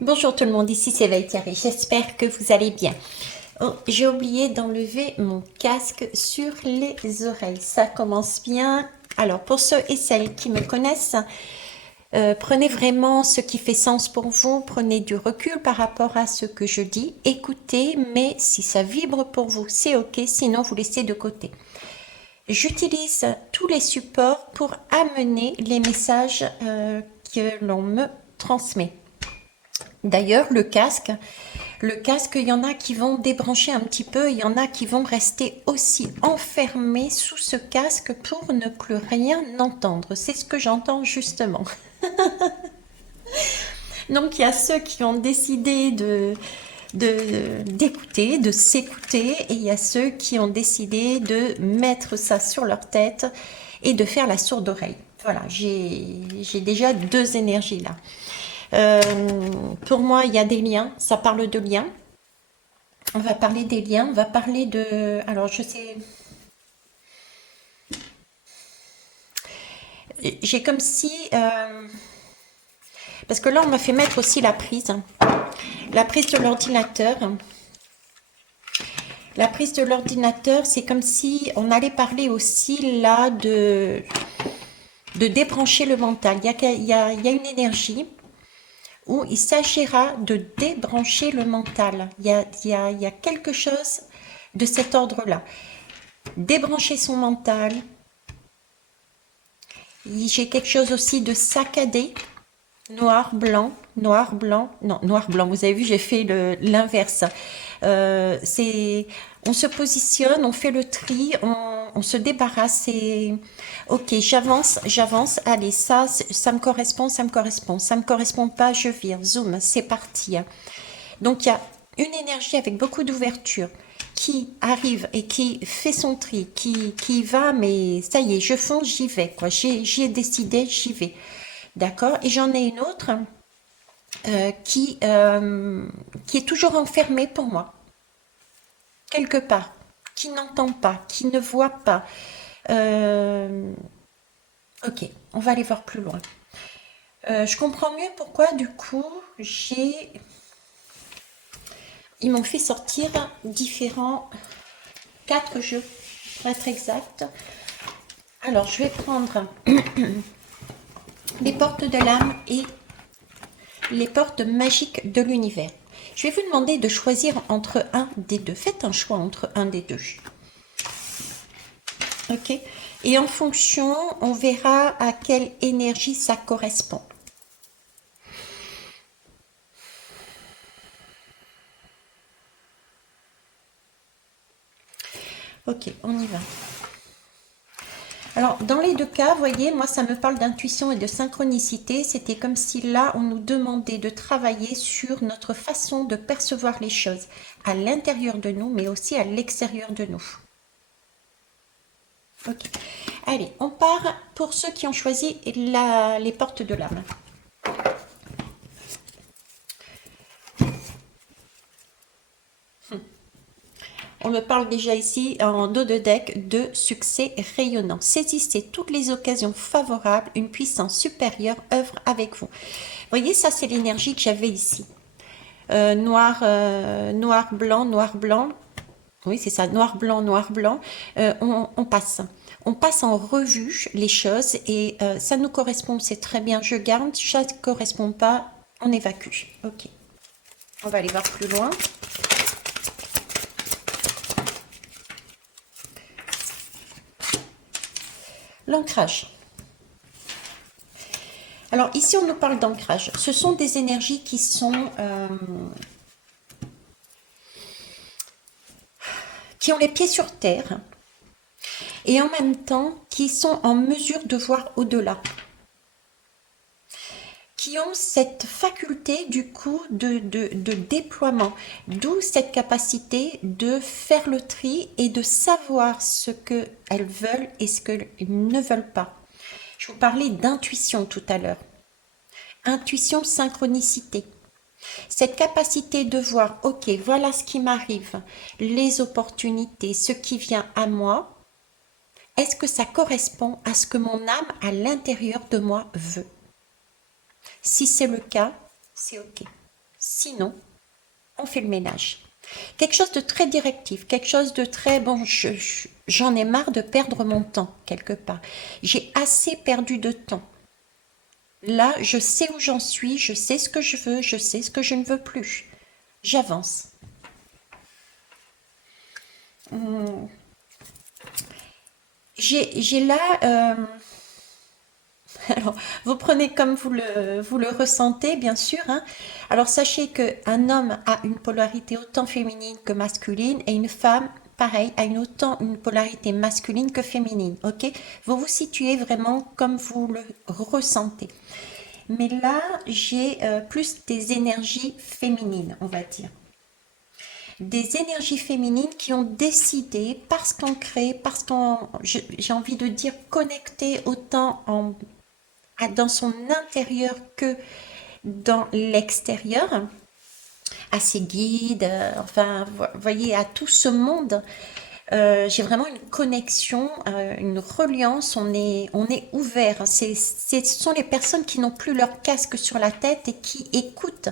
Bonjour tout le monde, ici c'est Valkyrie, j'espère que vous allez bien. Oh, j'ai oublié d'enlever mon casque sur les oreilles, ça commence bien. Alors pour ceux et celles qui me connaissent, prenez vraiment ce qui fait sens pour vous, prenez du recul par rapport à ce que je dis, écoutez, mais si ça vibre pour vous, c'est ok, sinon vous laissez de côté. J'utilise tous les supports pour amener les messages que l'on me transmet. D'ailleurs, le casque, il y en a qui vont débrancher un petit peu, il y en a qui vont rester aussi enfermés sous ce casque pour ne plus rien entendre. C'est ce que j'entends justement. Donc il y a ceux qui ont décidé d'écouter, de s'écouter, et il y a ceux qui ont décidé de mettre ça sur leur tête et de faire la sourde oreille. Voilà, j'ai déjà deux énergies là. Euh, pour moi, il y a des liens, ça parle de liens. On va parler des liens, on va parler de... Alors, je sais... J'ai comme si... parce que là, on m'a fait mettre aussi la prise. La prise de l'ordinateur. La prise de l'ordinateur, c'est comme si on allait parler aussi là de débrancher le mental. Il y a une énergie où il s'agira de débrancher le mental. Il y a quelque chose de cet ordre-là. Débrancher son mental. J'ai quelque chose aussi de saccadé. Noir, blanc, non, noir, blanc. Vous avez vu, j'ai fait l'inverse. On se positionne, on fait le tri, on se débarrasse et ok, j'avance. Allez, ça me correspond, ça me correspond. Ça me correspond pas, je vire. Zoom, c'est parti. Donc il y a une énergie avec beaucoup d'ouverture qui arrive et qui fait son tri, qui va, mais ça y est, je fonce, j'y vais, quoi. J'y ai décidé, j'y vais. D'accord? Et j'en ai une autre qui est toujours enfermée pour moi, quelque part, qui n'entend pas, qui ne voit pas. Euh, ok, on va aller voir plus loin. Je comprends mieux pourquoi, du coup, ils m'ont fait sortir différents, 4 jeux, pour être exact. Alors, je vais prendre les portes de l'âme et les portes magiques de l'univers. Je vais vous demander de choisir entre un des deux. Faites un choix entre un des deux. Ok. Et en fonction, on verra à quelle énergie ça correspond. Ok, on y va. Alors, dans les deux cas, vous voyez, moi, ça me parle d'intuition et de synchronicité. C'était comme si là, on nous demandait de travailler sur notre façon de percevoir les choses à l'intérieur de nous, mais aussi à l'extérieur de nous. Ok. Allez, on part pour ceux qui ont choisi les portes de l'âme. On me parle déjà ici en dos de deck de succès rayonnant. Saisissez toutes les occasions favorables, une puissance supérieure œuvre avec vous. Vous voyez, ça c'est l'énergie que j'avais ici. Noir, blanc, noir, blanc. Oui, c'est ça, noir, blanc, noir, blanc. On passe. On passe en revue les choses et ça nous correspond, c'est très bien, je garde. Ça ne correspond pas, on évacue. Ok. On va aller voir plus loin. L'ancrage. Alors ici, on nous parle d'ancrage. Ce sont des énergies qui ont les pieds sur terre et en même temps qui sont en mesure de voir au-delà. Qui ont cette faculté du coup de déploiement, d'où cette capacité de faire le tri et de savoir ce qu'elles veulent et ce qu'elles ne veulent pas. Je vous parlais d'intuition tout à l'heure. Intuition, synchronicité. Cette capacité de voir, ok, voilà ce qui m'arrive, les opportunités, ce qui vient à moi, est-ce que ça correspond à ce que mon âme à l'intérieur de moi veut? Si c'est le cas, c'est ok. Sinon, on fait le ménage. Quelque chose de très directif, quelque chose de très... Bon, j'en ai marre de perdre mon temps, quelque part. J'ai assez perdu de temps. Là, je sais où j'en suis, je sais ce que je veux, je sais ce que je ne veux plus. J'avance. J'ai là... alors, vous prenez comme vous le ressentez, bien sûr, hein. Alors, sachez qu'un homme a une polarité autant féminine que masculine et une femme, pareil, a autant une polarité masculine que féminine, ok? Vous vous situez vraiment comme vous le ressentez. Mais là, j'ai plus des énergies féminines, on va dire. Des énergies féminines qui ont décidé, parce qu'on crée, parce qu'on, j'ai envie de dire, connecté autant dans son intérieur que dans l'extérieur, à ses guides, enfin, vous voyez, à tout ce monde. J'ai vraiment une connexion, une reliance, on est ouvert. Ce sont les personnes qui n'ont plus leur casque sur la tête et qui écoutent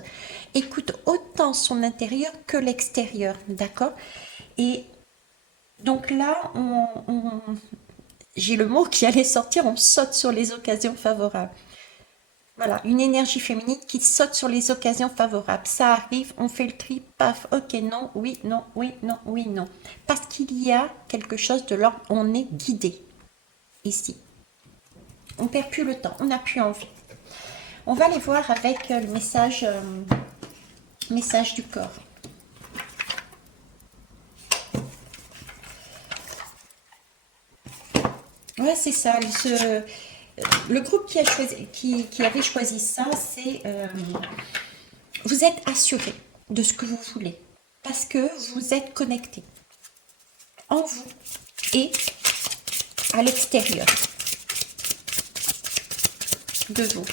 autant son intérieur que l'extérieur, d'accord? Et donc là, j'ai le mot qui allait sortir, on saute sur les occasions favorables. Voilà, une énergie féminine qui saute sur les occasions favorables. Ça arrive, on fait le tri, paf, ok, non, oui, non, oui, non, oui, non. Parce qu'il y a quelque chose de l'ordre, on est guidé ici. On perd plus le temps, on n'a plus envie. On va aller voir avec le message du corps. Ouais, c'est ça. Le groupe qui avait choisi ça, c'est vous êtes assuré de ce que vous voulez parce que vous êtes connecté en vous et à l'extérieur de vous,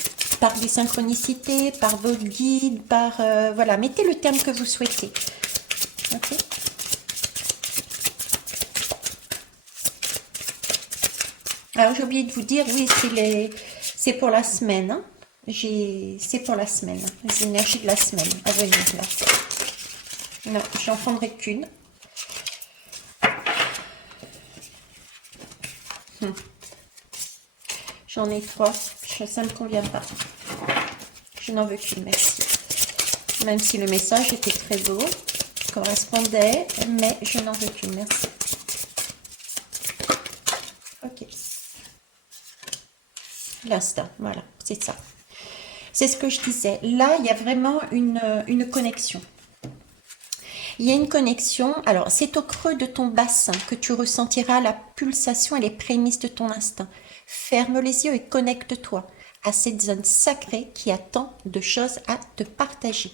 par des synchronicités, par vos guides, par voilà, mettez le terme que vous souhaitez. Ok. Alors j'ai oublié de vous dire, oui, c'est pour la semaine. Hein. C'est pour la semaine, les énergies de la semaine à venir là. Non, j'en prendrai qu'une. J'en ai trois, ça ne me convient pas. Je n'en veux qu'une, merci. Même si le message était très beau, correspondait, mais je n'en veux qu'une, merci. Ok. L'instant, voilà, c'est ça. C'est ce que je disais. Là, il y a vraiment une connexion. Il y a une connexion, alors c'est au creux de ton bassin que tu ressentiras la pulsation et les prémices de ton instinct. Ferme les yeux et connecte-toi à cette zone sacrée qui a tant de choses à te partager.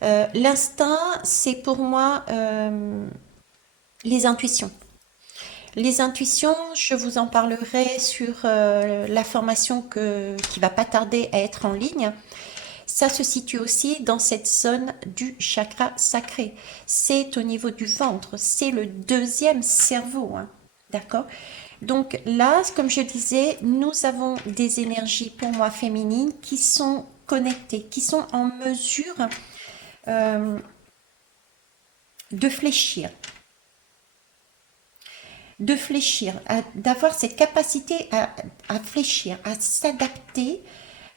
L'instinct, c'est pour moi les intuitions. Les intuitions, je vous en parlerai sur la formation qui va pas tarder à être en ligne. Ça se situe aussi dans cette zone du chakra sacré. C'est au niveau du ventre, c'est le deuxième cerveau, hein. D'accord? Donc là, comme je disais, nous avons des énergies pour moi féminines qui sont connectées, qui sont en mesure de fléchir, d'avoir cette capacité à fléchir, à s'adapter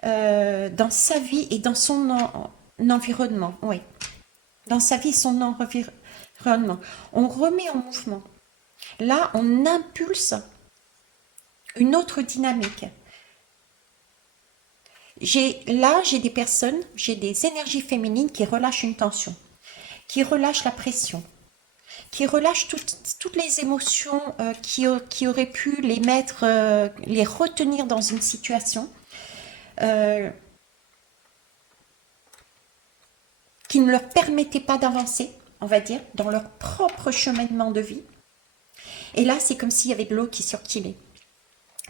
dans sa vie et dans son environnement. Oui, dans sa vie et son environnement. On remet en mouvement. Là, on impulse une autre dynamique. J'ai des personnes, j'ai des énergies féminines qui relâchent une tension, qui relâchent la pression, qui relâchent toutes les émotions qui auraient pu les mettre, les retenir dans une situation, qui ne leur permettaient pas d'avancer, on va dire, dans leur propre cheminement de vie. Et là, c'est comme s'il y avait de l'eau qui circulait.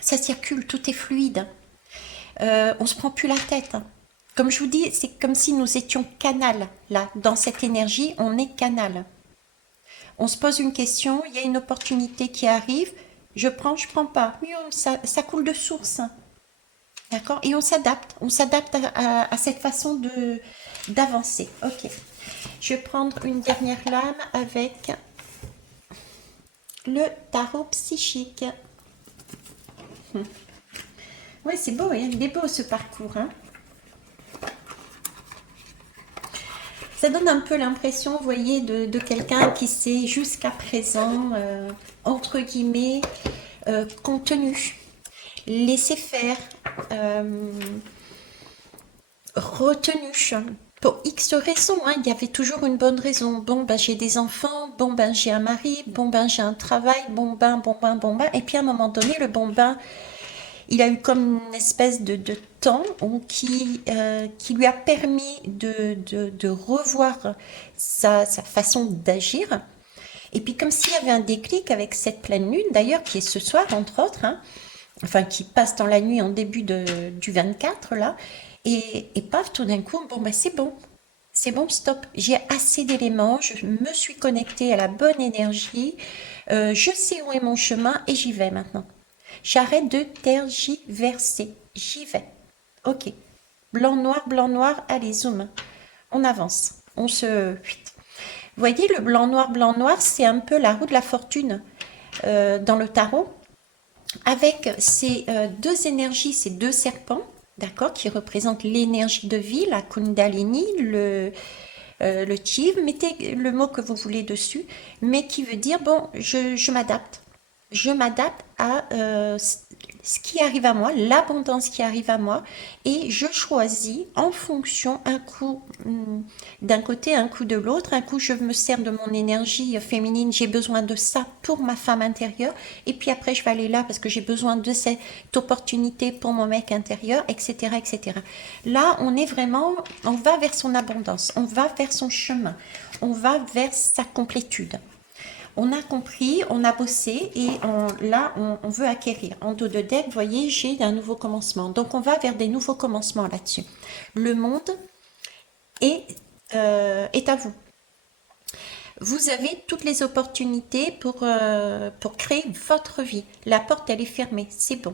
Ça circule, tout est fluide. On ne se prend plus la tête. Comme je vous dis, c'est comme si nous étions canal, là. Dans cette énergie, on est canal. On se pose une question, il y a une opportunité qui arrive, je prends pas. Ça coule de source. D'accord? Et on s'adapte à cette façon d'avancer. Ok. Je vais prendre une dernière lame avec le tarot psychique. Ouais, c'est beau, hein, il est beau ce parcours, hein. Ça donne un peu l'impression, vous voyez, de quelqu'un qui s'est jusqu'à présent, entre guillemets, contenu, laissé faire, euh, retenu. Pour X raisons, hein, il y avait toujours une bonne raison. Bon, ben j'ai des enfants, bon, ben j'ai un mari, bon, ben j'ai un travail, bon, ben. Et puis à un moment donné, le bon, ben, il a eu comme une espèce de temps qui lui a permis de revoir sa façon d'agir. Et puis comme s'il y avait un déclic avec cette pleine lune, d'ailleurs, qui est ce soir, entre autres, hein, enfin qui passe dans la nuit en début du 24, là, et paf, tout d'un coup, bon, ben c'est bon, stop, j'ai assez d'éléments, je me suis connectée à la bonne énergie, je sais où est mon chemin et j'y vais maintenant. J'arrête de tergiverser. J'y vais. Ok. Blanc, noir, allez, zoom. On avance. On se... Vous voyez, le blanc, noir, c'est un peu la roue de la fortune dans le tarot. Avec ces deux énergies, ces deux serpents, d'accord, qui représentent l'énergie de vie, la Kundalini, le Chiv, mettez le mot que vous voulez dessus, mais qui veut dire, bon, je m'adapte. Je m'adapte à ce qui arrive à moi, l'abondance qui arrive à moi, et je choisis en fonction un coup d'un côté, un coup de l'autre. Un coup, je me sers de mon énergie féminine, j'ai besoin de ça pour ma femme intérieure, et puis après, je vais aller là parce que j'ai besoin de cette opportunité pour mon mec intérieur, etc., etc. Là, on est vraiment, on va vers son abondance, on va vers son chemin, on va vers sa complétude. On a compris, on a bossé et là, on veut acquérir. En dos de deck, vous voyez, j'ai un nouveau commencement. Donc, on va vers des nouveaux commencements là-dessus. Le monde est à vous. Vous avez toutes les opportunités pour créer votre vie. La porte, elle est fermée. C'est bon.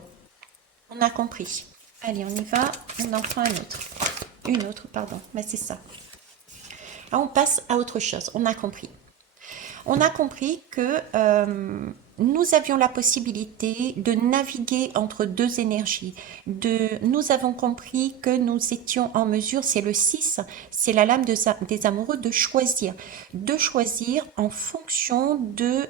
On a compris. Allez, on y va. On en prend un autre. Une autre, pardon. Mais c'est ça. Là, on passe à autre chose. On a compris. On a compris que nous avions la possibilité de naviguer entre deux énergies. Nous avons compris que nous étions en mesure, c'est le 6, c'est la lame des amoureux, de choisir. De choisir en fonction de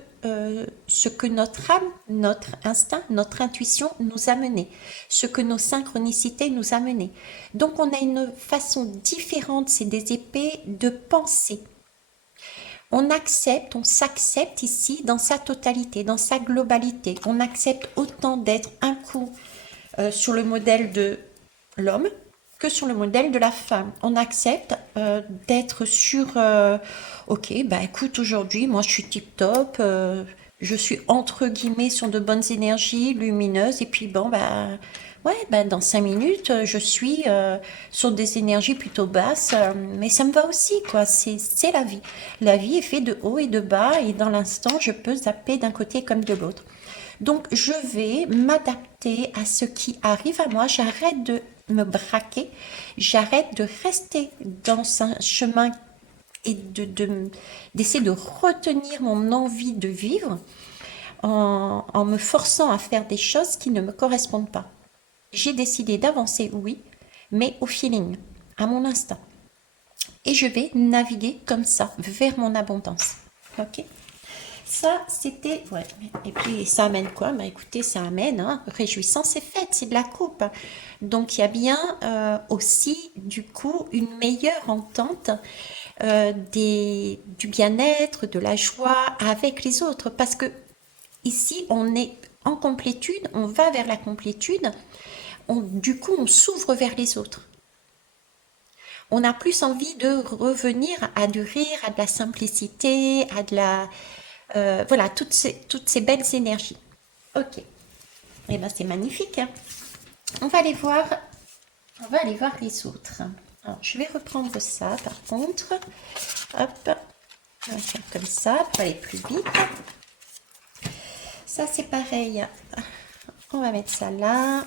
ce que notre âme, notre instinct, notre intuition nous a mené, ce que nos synchronicités nous a mené. Donc on a une façon différente, c'est des épées, de penser. On accepte, on s'accepte ici dans sa totalité, dans sa globalité. On accepte autant d'être un coup sur le modèle de l'homme que sur le modèle de la femme. On accepte d'être sur, ok, bah écoute, aujourd'hui, moi je suis tip top, je suis entre guillemets sur de bonnes énergies lumineuses, et puis bon, bah ouais, bah dans 5 minutes, je suis sur des énergies plutôt basses, mais ça me va aussi, quoi. C'est la vie. La vie est faite de haut et de bas, et dans l'instant, je peux zapper d'un côté comme de l'autre. Donc, je vais m'adapter à ce qui arrive à moi. J'arrête de me braquer, j'arrête de rester dans un chemin et d'essayer de retenir mon envie de vivre en me forçant à faire des choses qui ne me correspondent pas. J'ai décidé d'avancer, oui, mais au feeling, à mon instinct. Et je vais naviguer comme ça, vers mon abondance. Ok? Ça, c'était... Ouais. Et puis, ça amène quoi? Bah, écoutez, ça amène réjouissance et fête, c'est de la coupe. Donc, il y a bien aussi, du coup, une meilleure entente du bien-être, de la joie avec les autres. Parce que ici, on est en complétude, on va vers la complétude. Du coup, on s'ouvre vers les autres. On a plus envie de revenir à du rire, à de la simplicité, à de la... voilà, toutes ces belles énergies. Ok. Et ben c'est magnifique, hein. On va aller voir les autres. Alors, je vais reprendre ça, par contre. Hop. On va faire comme ça pour aller plus vite. Ça, c'est pareil. On va mettre ça là.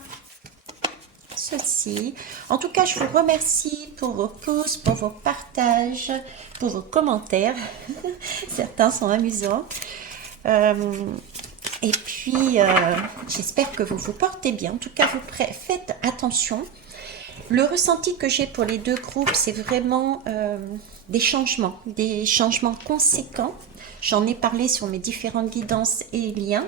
ceci. En tout cas, je vous remercie pour vos pouces, pour vos partages, pour vos commentaires. Certains sont amusants. Et puis, j'espère que vous vous portez bien. En tout cas, vous faites attention. Le ressenti que j'ai pour les deux groupes, c'est vraiment des changements conséquents. J'en ai parlé sur mes différentes guidances et liens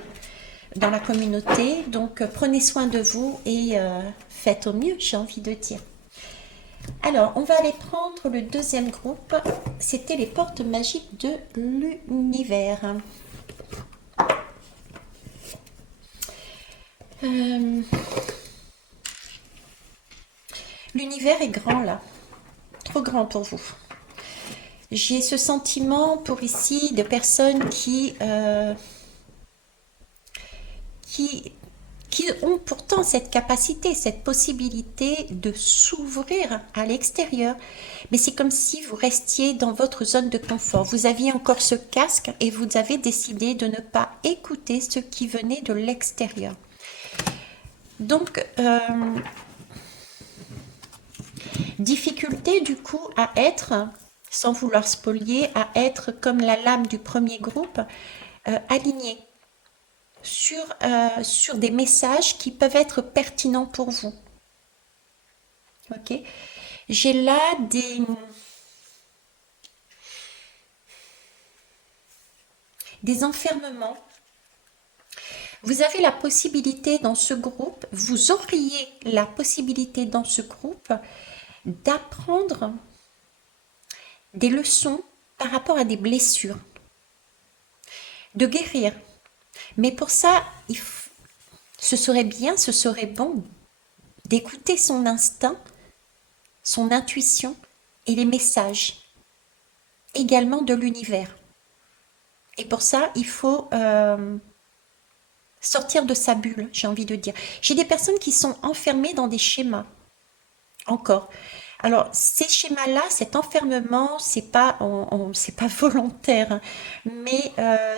dans la communauté. Donc, prenez soin de vous et faites au mieux, j'ai envie de dire. Alors, on va aller prendre le deuxième groupe. C'était les portes magiques de l'univers. L'univers est grand là, trop grand pour vous. J'ai ce sentiment pour ici de personnes qui ont pourtant cette capacité, cette possibilité de s'ouvrir à l'extérieur. Mais c'est comme si vous restiez dans votre zone de confort. Vous aviez encore ce casque et vous avez décidé de ne pas écouter ce qui venait de l'extérieur. Donc, difficulté du coup à être, sans vouloir spolier, à être comme la lame du premier groupe, aligné sur des messages qui peuvent être pertinents pour vous. Ok, j'ai là des enfermements. Vous avez la possibilité dans ce groupe, vous auriez la possibilité dans ce groupe d'apprendre des leçons par rapport à des blessures, de guérir. Mais pour ça, ce serait bien, ce serait bon d'écouter son instinct, son intuition et les messages également de l'univers. Et pour ça, il faut sortir de sa bulle, j'ai envie de dire. J'ai des personnes qui sont enfermées dans des schémas, encore. Alors, ces schémas-là, cet enfermement, c'est pas volontaire, hein, mais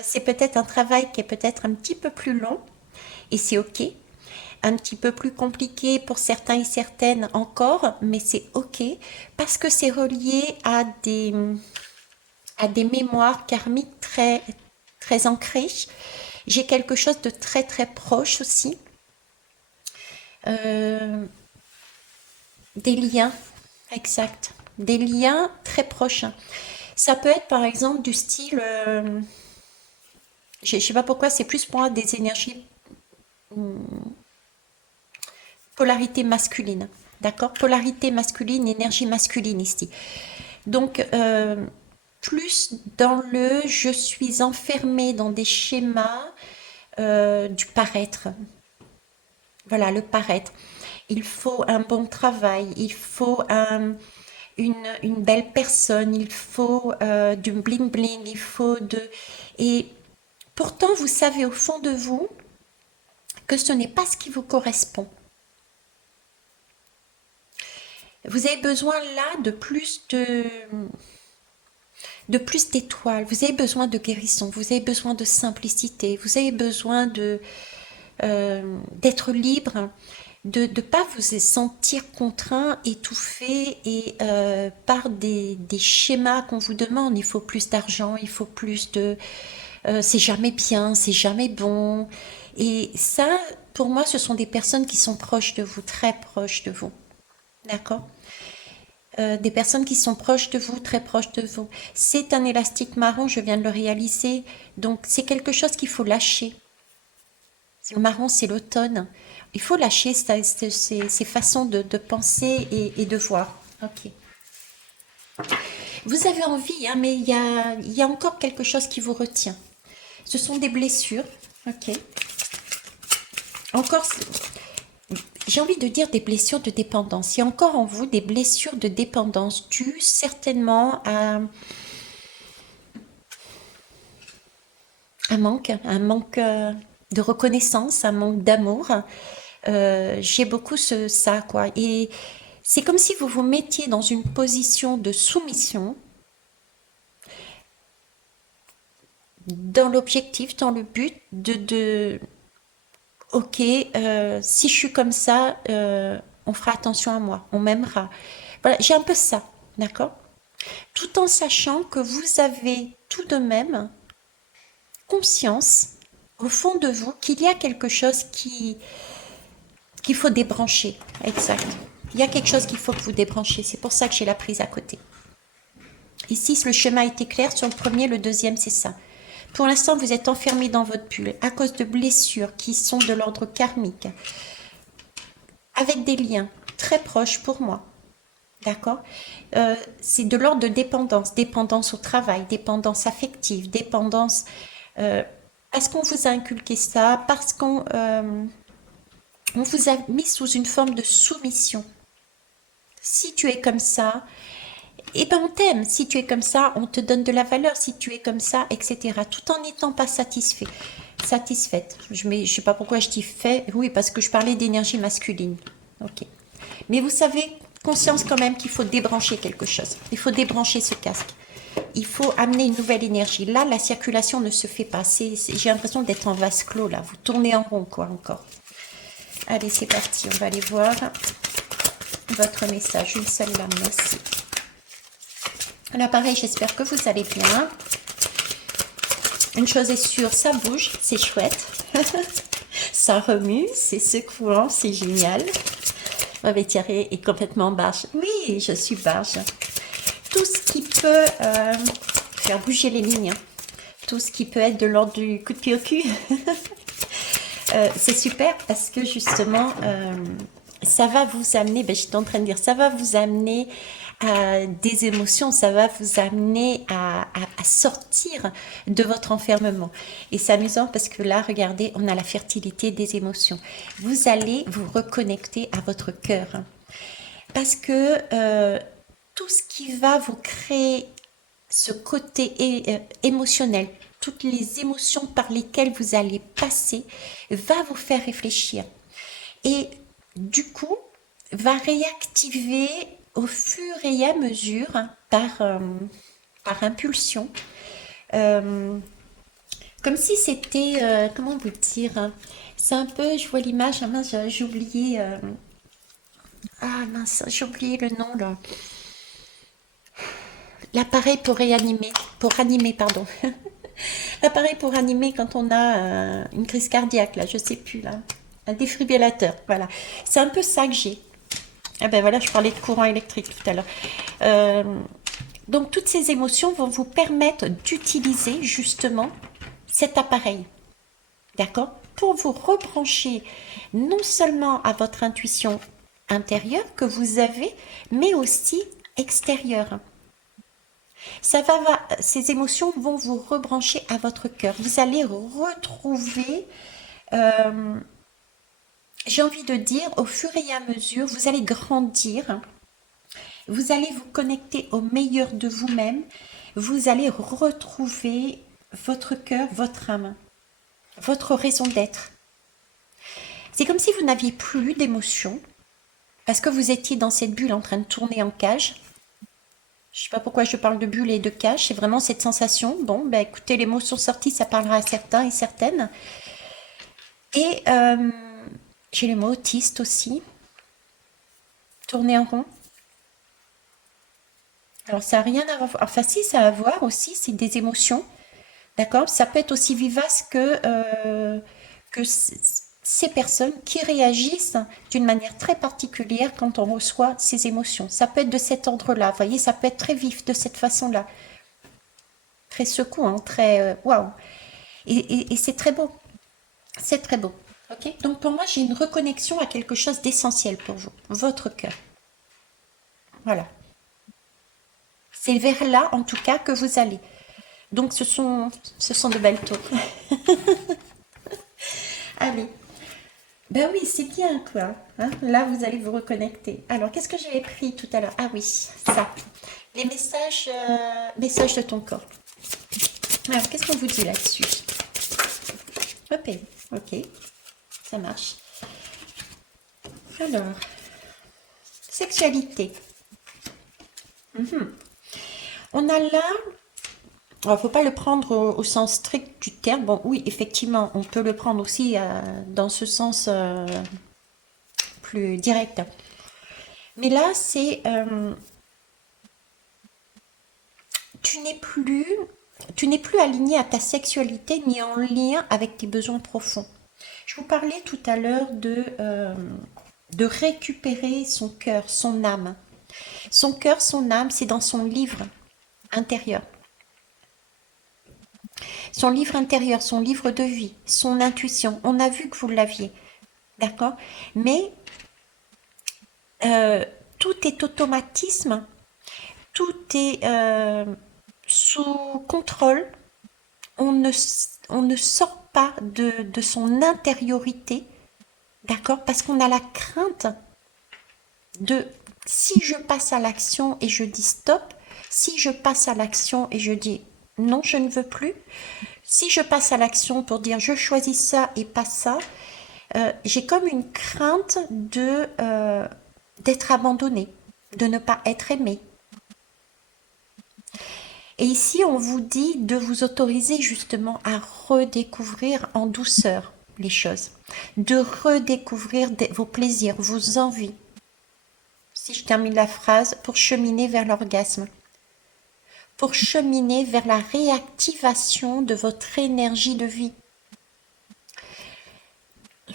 c'est peut-être un travail qui est peut-être un petit peu plus long, et c'est ok. Un petit peu plus compliqué pour certains et certaines encore, mais c'est ok, parce que c'est relié à des mémoires karmiques très, très ancrées. J'ai quelque chose de très très proche aussi. Des liens, exact. Des liens très proches. Ça peut être par exemple du style, je ne sais pas pourquoi, c'est plus pour moi des énergies polarité masculine. D'accord? Polarité masculine, énergie masculine ici. Donc, plus dans le je suis enfermée dans des schémas du paraître. Voilà, le paraître. Il faut un bon travail, il faut une belle personne, il faut du bling bling, il faut de... Et pourtant, vous savez au fond de vous que ce n'est pas ce qui vous correspond. Vous avez besoin là de plus d'étoiles, vous avez besoin de guérison, vous avez besoin de simplicité, vous avez besoin d'être libre, de ne pas vous sentir contraint, étouffé et par des schémas qu'on vous demande. Il faut plus d'argent, il faut plus de... c'est jamais bien, c'est jamais bon. Et ça, pour moi, ce sont des personnes qui sont proches de vous, très proches de vous. D'accord? Des personnes qui sont proches de vous, très proches de vous. C'est un élastique marron, je viens de le réaliser. Donc, c'est quelque chose qu'il faut lâcher. Le marron, c'est l'automne. Il faut lâcher ces façons de penser et de voir. Ok. Vous avez envie, hein, mais il y a encore quelque chose qui vous retient. Ce sont des blessures. Ok. Encore, j'ai envie de dire des blessures de dépendance. Il y a encore en vous des blessures de dépendance dues certainement à un manque de reconnaissance, un manque d'amour. J'ai beaucoup ça, quoi. Et c'est comme si vous vous mettiez dans une position de soumission dans l'objectif, dans le but ok, si je suis comme ça, on on fera attention à moi, on m'aimera. Voilà, j'ai un peu ça, d'accord? Tout en sachant que vous avez tout de même conscience au fond de vous qu'il y a quelque chose qu'il faut débrancher. Exact. Il y a quelque chose qu'il faut que vous débranchez. C'est pour ça que j'ai la prise à côté. Ici, le chemin était clair sur le premier, le deuxième, c'est ça. Pour l'instant, vous êtes enfermé dans votre bulle à cause de blessures qui sont de l'ordre karmique, avec des liens très proches pour moi. D'accord? C'est de l'ordre de dépendance. Dépendance au travail, dépendance affective, dépendance... parce qu'on vous a inculqué ça, parce qu'on on vous a mis sous une forme de soumission. Si tu es comme ça, eh ben on t'aime. Si tu es comme ça, on te donne de la valeur. Si tu es comme ça, etc. Tout en n'étant pas satisfaite. Je ne sais pas pourquoi je dis fait. Oui, parce que je parlais d'énergie masculine. Ok. Mais vous savez, conscience quand même qu'il faut débrancher quelque chose. Il faut débrancher ce casque. Il faut amener une nouvelle énergie. Là, la circulation ne se fait pas. J'ai l'impression d'être en vase clos, là. Vous tournez en rond, quoi, encore. Allez, c'est parti. On va aller voir votre message. Une seule lame, merci. Là, pareil, j'espère que vous allez bien. Une chose est sûre, ça bouge, c'est chouette. Ça remue, c'est secouant, c'est génial. Ma Thierry est complètement barge. Oui, je suis barge. Tout ce qui peut faire bouger les lignes, tout ce qui peut être de l'ordre du coup de pied au cul, c'est super parce que justement, ça va vous amener, ben, j'étais en train de dire, ça va vous amener à des émotions, ça va vous amener à sortir de votre enfermement. Et c'est amusant parce que là, regardez, on a la fertilité des émotions. Vous allez vous reconnecter à votre cœur. Parce que tout ce qui va vous créer ce côté émotionnel, toutes les émotions par lesquelles vous allez passer, va vous faire réfléchir. Et du coup, va réactiver au fur et à mesure, par impulsion, comme si c'était, comment vous dire, c'est un peu, je vois l'image, mince, j'ai oublié, ah mince, j'ai oublié le nom là. L'appareil pour animer, pardon. L'appareil pour animer quand on a une crise cardiaque, là, je sais plus, là. Un défibrillateur, voilà. C'est un peu ça que j'ai. Ah ben voilà, je parlais de courant électrique tout à l'heure. Donc, toutes ces émotions vont vous permettre d'utiliser justement cet appareil. D'accord? Pour vous rebrancher non seulement à votre intuition intérieure que vous avez, mais aussi extérieure. Ces émotions vont vous rebrancher à votre cœur. Vous allez retrouver, j'ai envie de dire, au fur et à mesure, vous allez grandir. Vous allez vous connecter au meilleur de vous-même. Vous allez retrouver votre cœur, votre âme, votre raison d'être. C'est comme si vous n'aviez plus d'émotions parce que vous étiez dans cette bulle en train de tourner en cage. Je ne sais pas pourquoi je parle de bulle et de cage, c'est vraiment cette sensation. Bon, ben écoutez, les mots sont sortis, ça parlera à certains et certaines. Et j'ai les mots autiste aussi. Tourner en rond. Alors ça n'a rien à voir. Enfin si, ça a à voir aussi, c'est des émotions. D'accord? Ça peut être aussi vivace que ces personnes qui réagissent d'une manière très particulière quand on reçoit ces émotions. Ça peut être de cet ordre-là, vous voyez, ça peut être très vif de cette façon-là. Très secouant, très... waouh! Et c'est très beau. C'est très beau. Ok? Donc pour moi, j'ai une reconnexion à quelque chose d'essentiel pour vous, votre cœur. Voilà. C'est vers là, en tout cas, que vous allez. Donc ce sont de belles tours. Allez. Ben oui, c'est bien quoi. Hein, là, vous allez vous reconnecter. Alors, qu'est-ce que j'avais pris tout à l'heure? Ah oui, ça. Les messages de ton corps. Alors, qu'est-ce qu'on vous dit là-dessus? Ok, ça marche. Alors, sexualité. On a là... Alors, il ne faut pas le prendre au sens strict du terme. Bon, oui, effectivement, on peut le prendre aussi dans ce sens plus direct. Mais là, c'est... tu n'es plus aligné à ta sexualité ni en lien avec tes besoins profonds. Je vous parlais tout à l'heure de récupérer son cœur, son âme. Son cœur, son âme, c'est dans son livre intérieur. Son livre intérieur, son livre de vie, son intuition. On a vu que vous l'aviez. D'accord? Mais tout est automatisme, tout est sous contrôle. On ne sort pas de son intériorité, d'accord? Parce qu'on a la crainte de, si je passe à l'action et je dis stop, si je passe à l'action et je dis non, je ne veux plus, si je passe à l'action pour dire je choisis ça et pas ça, j'ai comme une crainte d'être abandonnée, de ne pas être aimée. Et ici, on vous dit de vous autoriser justement à redécouvrir en douceur les choses, de redécouvrir vos plaisirs, vos envies. Si je termine la phrase, pour cheminer vers l'orgasme, pour cheminer vers la réactivation de votre énergie de vie,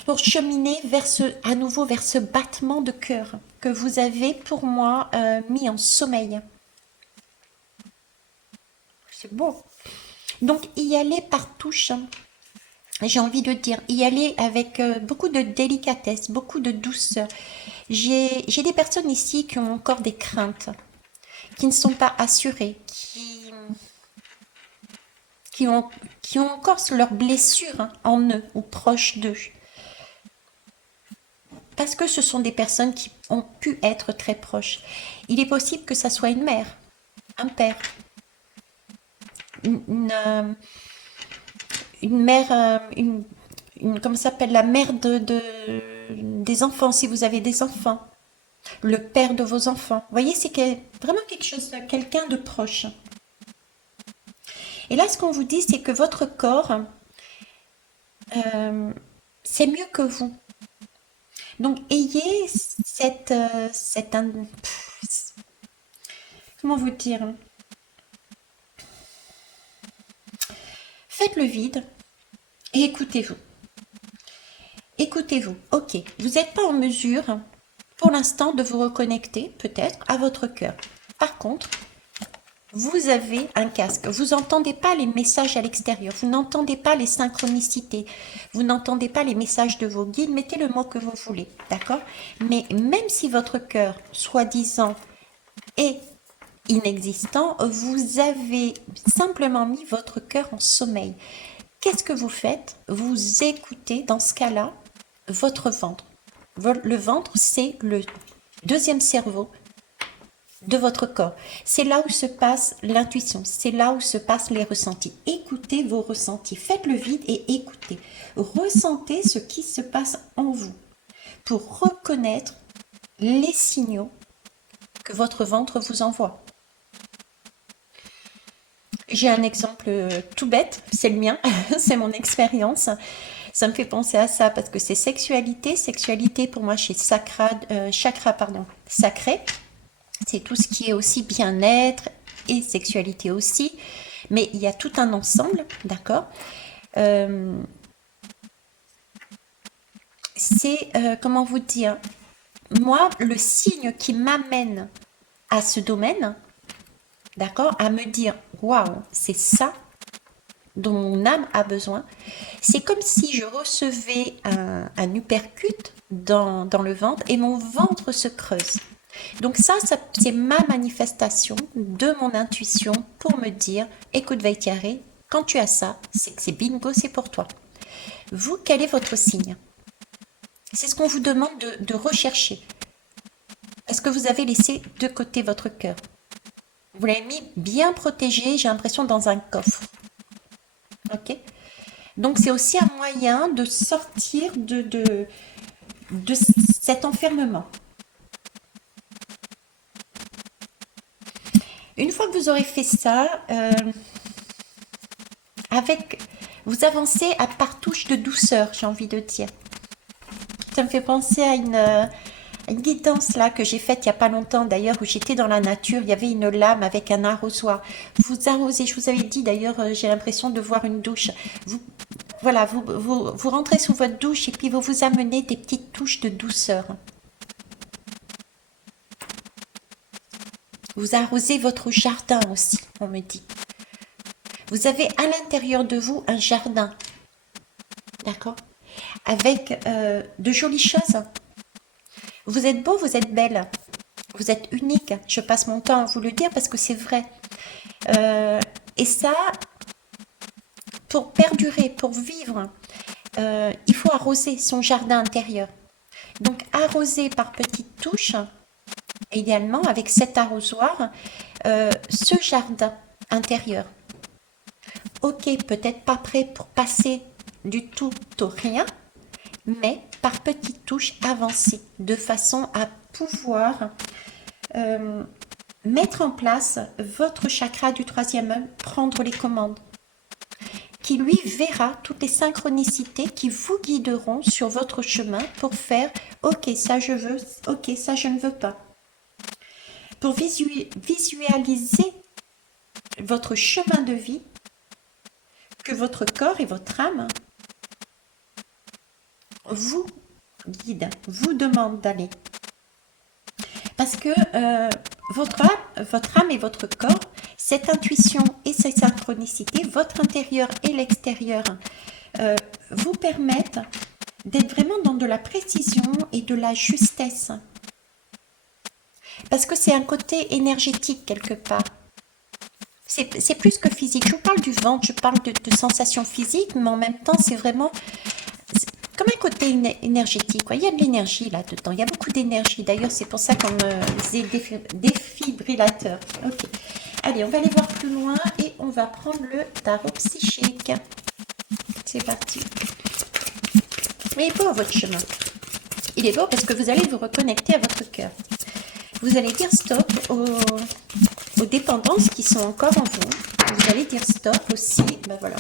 pour cheminer à nouveau vers ce battement de cœur que vous avez pour moi mis en sommeil. C'est beau. Donc y aller par touche, j'ai envie de dire, y aller avec beaucoup de délicatesse, beaucoup de douceur. J'ai des personnes ici qui ont encore des craintes, qui ne sont pas assurées, qui ont encore leurs blessures en eux ou proches d'eux. Parce que ce sont des personnes qui ont pu être très proches. Il est possible que ça soit une mère, un père, une mère, comment ça s'appelle, la mère des enfants, si vous avez des enfants, le père de vos enfants. Vous voyez, c'est vraiment quelque chose, quelqu'un de proche. Et là, ce qu'on vous dit, c'est que votre corps, c'est mieux que vous. Donc, ayez comment vous dire? Faites le vide et écoutez-vous. Écoutez-vous. Ok, vous n'êtes pas en mesure, pour l'instant, de vous reconnecter, peut-être, à votre cœur. Par contre, vous avez un casque. Vous n'entendez pas les messages à l'extérieur. Vous n'entendez pas les synchronicités. Vous n'entendez pas les messages de vos guides. Mettez le mot que vous voulez, d'accord? Mais même si votre cœur, soi-disant, est inexistant, vous avez simplement mis votre cœur en sommeil. Qu'est-ce que vous faites? Vous écoutez, dans ce cas-là, votre ventre. Le ventre, c'est le deuxième cerveau de votre corps. C'est là où se passe l'intuition, c'est là où se passent les ressentis. Écoutez vos ressentis, faites le vide et écoutez. Ressentez ce qui se passe en vous pour reconnaître les signaux que votre ventre vous envoie. J'ai un exemple tout bête, c'est le mien, c'est mon expérience. Ça me fait penser à ça parce que c'est sexualité. Sexualité pour moi, c'est chakra sacré. C'est tout ce qui est aussi bien-être et sexualité aussi. Mais il y a tout un ensemble, d'accord? C'est, comment vous dire? Moi, le signe qui m'amène à ce domaine, d'accord? À me dire, waouh, c'est ça dont mon âme a besoin. C'est comme si je recevais un uppercut dans le ventre et mon ventre se creuse. Donc ça c'est ma manifestation de mon intuition pour me dire, écoute Vaitiare, quand tu as ça, c'est que c'est bingo, c'est pour toi. Vous, quel est votre signe? C'est ce qu'on vous demande de rechercher. Est-ce que vous avez laissé de côté votre cœur? Vous l'avez mis bien protégé, j'ai l'impression, dans un coffre. Ok? Donc c'est aussi un moyen de sortir de cet enfermement. Une fois que vous aurez fait ça, vous avancez par touche de douceur, j'ai envie de dire. Ça me fait penser à Une guidance là que j'ai faite il n'y a pas longtemps d'ailleurs, où j'étais dans la nature, il y avait une lame avec un arrosoir. Vous arrosez, je vous avais dit d'ailleurs, j'ai l'impression de voir une douche. Vous, voilà, vous rentrez sous votre douche et puis vous vous amenez des petites touches de douceur. Vous arrosez votre jardin aussi, on me dit. Vous avez à l'intérieur de vous un jardin, d'accord? Avec de jolies choses. Vous êtes beau, vous êtes belle, vous êtes unique. Je passe mon temps à vous le dire parce que c'est vrai. Et ça, pour perdurer, pour vivre, il faut arroser son jardin intérieur. Donc arroser par petites touches, également avec cet arrosoir, ce jardin intérieur. Ok, peut-être pas prêt pour passer du tout au rien, mais par petites touches avancées, de façon à pouvoir mettre en place votre chakra du troisième œil, prendre les commandes, qui lui verra toutes les synchronicités qui vous guideront sur votre chemin pour faire « Ok, ça je veux, ok, ça je ne veux pas ». Pour visualiser votre chemin de vie, que votre corps et votre âme vous guident, vous demandent d'aller. Parce que votre âme et votre corps, cette intuition et cette synchronicité, votre intérieur et l'extérieur, vous permettent d'être vraiment dans de la précision et de la justesse. Parce que c'est un côté énergétique quelque part. C'est plus que physique. Je vous parle du ventre, je parle de sensations physiques, mais en même temps, c'est vraiment comme un côté énergétique. Il y a de l'énergie là-dedans, il y a beaucoup d'énergie. D'ailleurs, c'est pour ça qu'on me faisait défibrillateur. Ok. Allez, on va aller voir plus loin et on va prendre le tarot psychique. C'est parti. Il est beau votre chemin. Il est beau parce que vous allez vous reconnecter à votre cœur. Vous allez dire stop aux dépendances qui sont encore en vous. Vous allez dire stop aussi, ben voilà.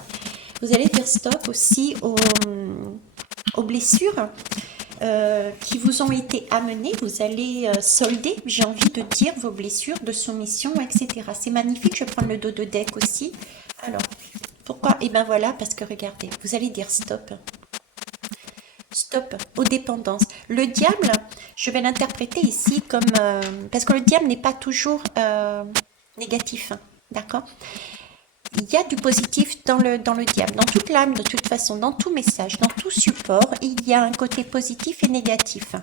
Vous allez dire stop aussi aux blessures qui vous ont été amenées. Vous allez solder, j'ai envie de dire, vos blessures de soumission, etc. C'est magnifique, je vais prendre le dos de deck aussi. Alors, pourquoi? Et ben voilà, parce que regardez, vous allez dire stop. Stop aux dépendances. Le diable, je vais l'interpréter ici comme... parce que le diable n'est pas toujours négatif, hein, d'accord? Il y a du positif dans le diable, dans toute l'âme, de toute façon, dans tout message, dans tout support, il y a un côté positif et négatif.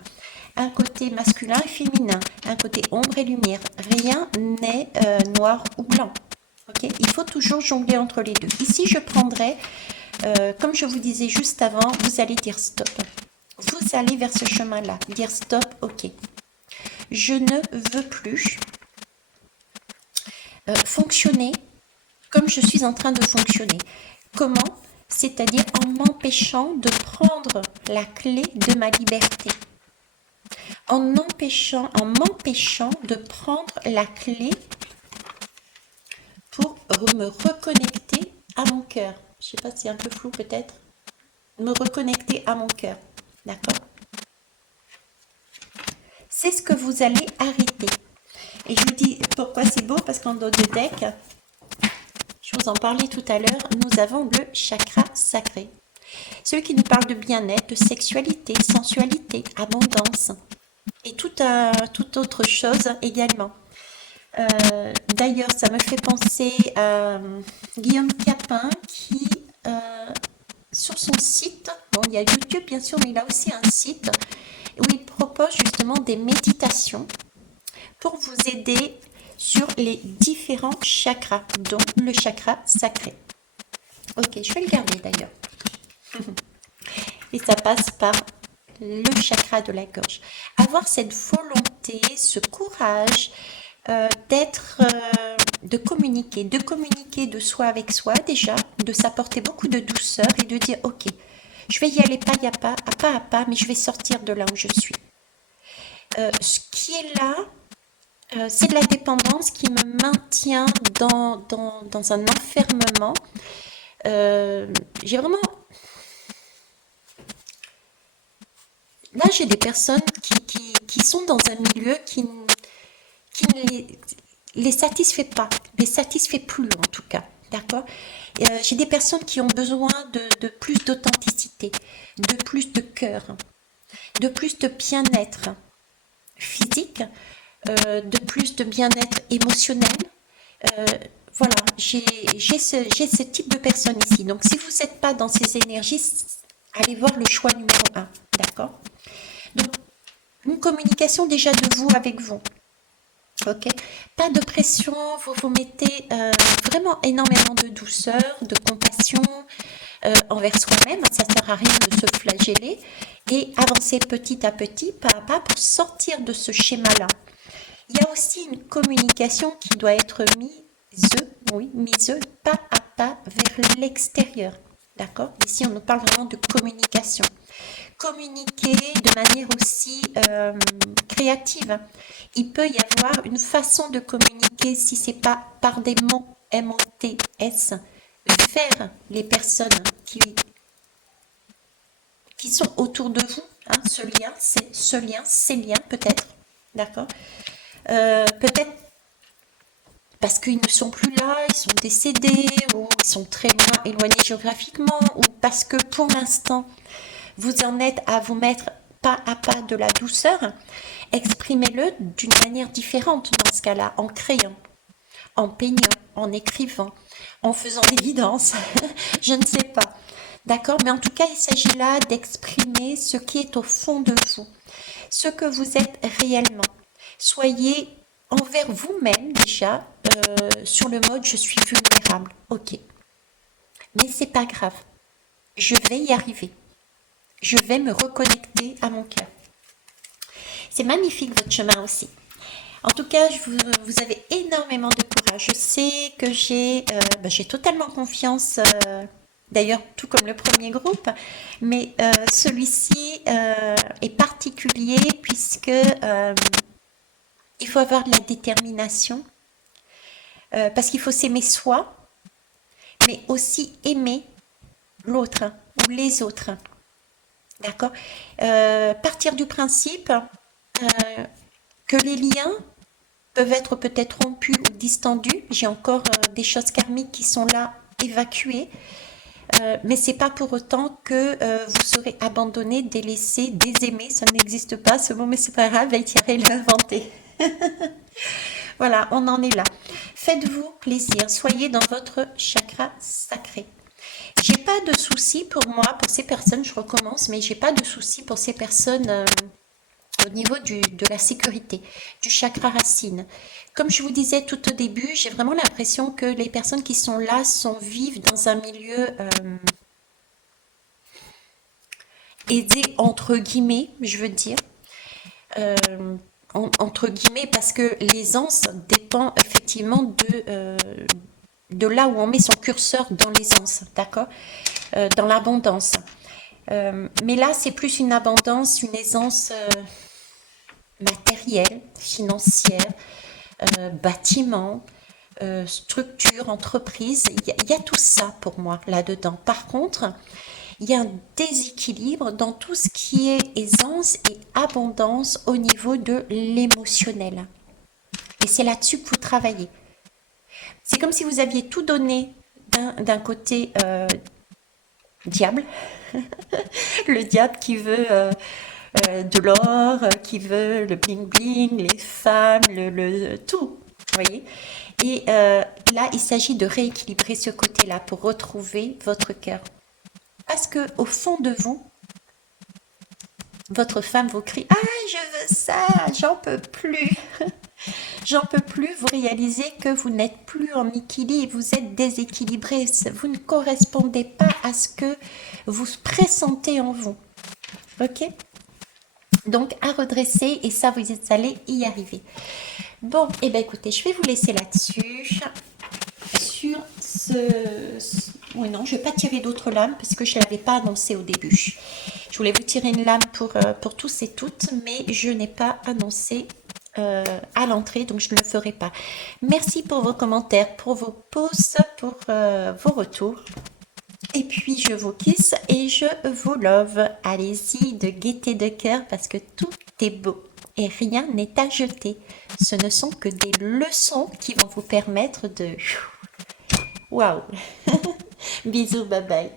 Un côté masculin et féminin, un côté ombre et lumière. Rien n'est noir ou blanc. Okay, il faut toujours jongler entre les deux. Ici, je prendrai... comme je vous disais juste avant, vous allez dire stop. Vous allez vers ce chemin-là. Dire stop, ok. Je ne veux plus fonctionner comme je suis en train de fonctionner. Comment? C'est-à-dire en m'empêchant de prendre la clé de ma liberté. En m'empêchant de prendre la clé pour me reconnecter à mon cœur. Je ne sais pas si c'est un peu flou peut-être. Me reconnecter à mon cœur. D'accord? C'est ce que vous allez arrêter. Et je vous dis pourquoi c'est beau, parce qu'en dos de deck, je vous en parlais tout à l'heure, nous avons le chakra sacré. Celui qui nous parle de bien-être, de sexualité, sensualité, abondance et toute autre chose également. D'ailleurs, ça me fait penser à Guillaume Capin qui, sur son site, bon, il y a YouTube bien sûr, mais il a aussi un site où il propose justement des méditations pour vous aider sur les différents chakras, dont le chakra sacré. Ok, je vais le garder d'ailleurs. Et ça passe par le chakra de la gorge. Avoir cette volonté, ce courage de communiquer de soi avec soi déjà, de s'apporter beaucoup de douceur et de dire ok, je vais y aller pas à pas, mais je vais sortir de là où je suis. Ce qui est là, c'est de la dépendance qui me maintient dans un enfermement. J'ai vraiment... Là, j'ai des personnes qui sont dans un milieu qui ne les satisfait pas, les satisfait plus en tout cas, d'accord. J'ai des personnes qui ont besoin de plus d'authenticité, de plus de cœur, de plus de bien-être physique, de plus de bien-être émotionnel. Euh, voilà, j'ai ce type de personne ici. Donc, si vous n'êtes pas dans ces énergies, allez voir le choix numéro un, d'accord. Donc, une communication déjà de vous avec vous. Ok, pas de pression, vous vous mettez vraiment énormément de douceur, de compassion envers soi-même, ça ne sert à rien de se flageller et avancer petit à petit, pas à pas pour sortir de ce schéma-là. Il y a aussi une communication qui doit être mise pas à pas vers l'extérieur. D'accord. Ici, on nous parle vraiment de communication. Communiquer de manière aussi créative. Il peut y avoir une façon de communiquer si c'est pas par des mots MOTS vers les personnes qui sont autour de vous. Hein, ce lien, ces liens peut-être. D'accord. Peut-être parce qu'ils ne sont plus là, ils sont décédés, ou ils sont très loin éloignés géographiquement, ou parce que pour l'instant, vous en êtes à vous mettre pas à pas de la douceur. Exprimez-le d'une manière différente dans ce cas-là, en créant, en peignant, en écrivant, en faisant des guidances, je ne sais pas. D'accord. Mais en tout cas, il s'agit là d'exprimer ce qui est au fond de vous, ce que vous êtes réellement. Soyez envers vous-même déjà sur le mode je suis vulnérable. Ok. Mais c'est pas grave. Je vais y arriver. Je vais me reconnecter à mon cœur. C'est magnifique votre chemin aussi. En tout cas, vous avez énormément de courage. Je sais que j'ai totalement confiance, d'ailleurs tout comme le premier groupe, mais celui-ci est particulier puisque il faut avoir de la détermination, parce qu'il faut s'aimer soi, mais aussi aimer l'autre ou les autres. D'accord. Partir du principe que les liens peuvent être peut-être rompus ou distendus. J'ai encore des choses karmiques qui sont là évacuées. Mais c'est pas pour autant que vous serez abandonné, délaissé, désaimé. Ça n'existe pas ce mot, mais c'est pas grave, Thierry l'a inventé. Voilà, on en est là. Faites-vous plaisir, soyez dans votre chakra sacré. J'ai pas de souci pour moi, pour ces personnes, je recommence, mais j'ai pas de souci pour ces personnes au niveau de la sécurité, du chakra racine. Comme je vous disais tout au début, j'ai vraiment l'impression que les personnes qui sont là vivent dans un milieu aidé, entre guillemets, je veux dire. Entre guillemets, parce que l'aisance dépend effectivement de là où on met son curseur dans l'aisance, d'accord, dans l'abondance. Mais là, c'est plus une abondance, une aisance matérielle, financière, bâtiment, structure, entreprise. Il y a tout ça pour moi là-dedans. Par contre, il y a un déséquilibre dans tout ce qui est aisance et abondance au niveau de l'émotionnel. Et c'est là-dessus que vous travaillez. C'est comme si vous aviez tout donné d'un côté diable, le diable qui veut de l'or, qui veut le bling bling, les femmes, le tout, vous voyez. Et là, il s'agit de rééquilibrer ce côté-là pour retrouver votre cœur. Parce que au fond de vous, votre femme vous crie « Ah, je veux ça, j'en peux plus !» J'en peux plus, vous réalisez que vous n'êtes plus en équilibre, vous êtes déséquilibré, vous ne correspondez pas à ce que vous pressentez en vous. Ok? Donc à redresser, et ça, vous êtes allé y arriver. Bon, et bien écoutez, je vais vous laisser là-dessus. Sur oui, non, je ne vais pas tirer d'autres lames parce que je ne l'avais pas annoncé au début. Je voulais vous tirer une lame pour tous et toutes, mais je n'ai pas annoncé à l'entrée, donc je ne le ferai pas. Merci pour vos commentaires, pour vos pouces, pour vos retours. Et puis, je vous kiss et je vous love. Allez-y de gaieté de cœur parce que tout est beau et rien n'est à jeter. Ce ne sont que des leçons qui vont vous permettre de... Waouh. Bisous, bye bye.